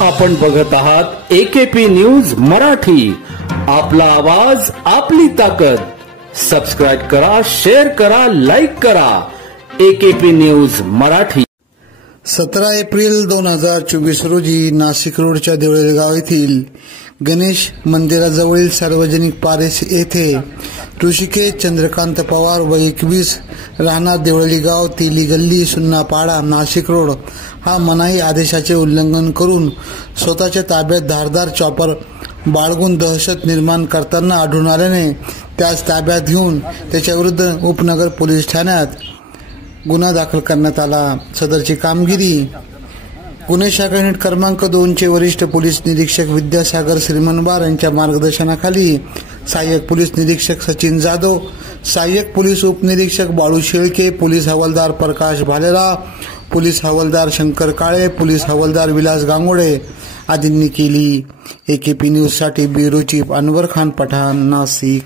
आपण बघत आहात एकेपी न्यूज मराठी, आपला आवाज आपली ताकद। सबस्क्राइब करा, शेअर करा, लाईक करा। AKP news Marathi. 17 एप्रिल 2024 रोजी नाशिक रोडच्या देवळगाव येथील गणेश मंदिराजवळील सार्वजनिक पारेस येथे ऋषिकेश चंद्रकांत पवार वय 21 राहणार देवळगाव तेली गल्ली सुन्नापाडा नाशिक रोड हा मनाई आदेशाचे उल्लंघन करून स्वतःच्या ताब्यात धारदार चॉपर बाळगून दहशत निर्माण करताना आढळून आल्याने त्यास ताब्यात घेऊन त्याच्याविरुद्ध उपनगर पोलीस ठाण्यात गुन्हा दाखल करण्यात आला। सदरची कामगिरी गुन्हे शाखा युनिट क्रमांक 2 चे वरिष्ठ पोलीस निरीक्षक विद्यासागर श्रीमनबार यांच्या मार्गदर्शनाखाली सहाय्यक पोलीस निरीक्षक सचिन जाधव, सहाय्यक पोलीस उपनिरीक्षक बाळू शेळके, पोलीस हवालदार प्रकाश भालेराव, पोलीस हवालदार शंकर काळे, पोलीस हवालदार विलास गांगोडे आदींनी केली। एकेपी न्यूज साठी ब्युरो चीफ अनवर खान पठाण, नाशिक।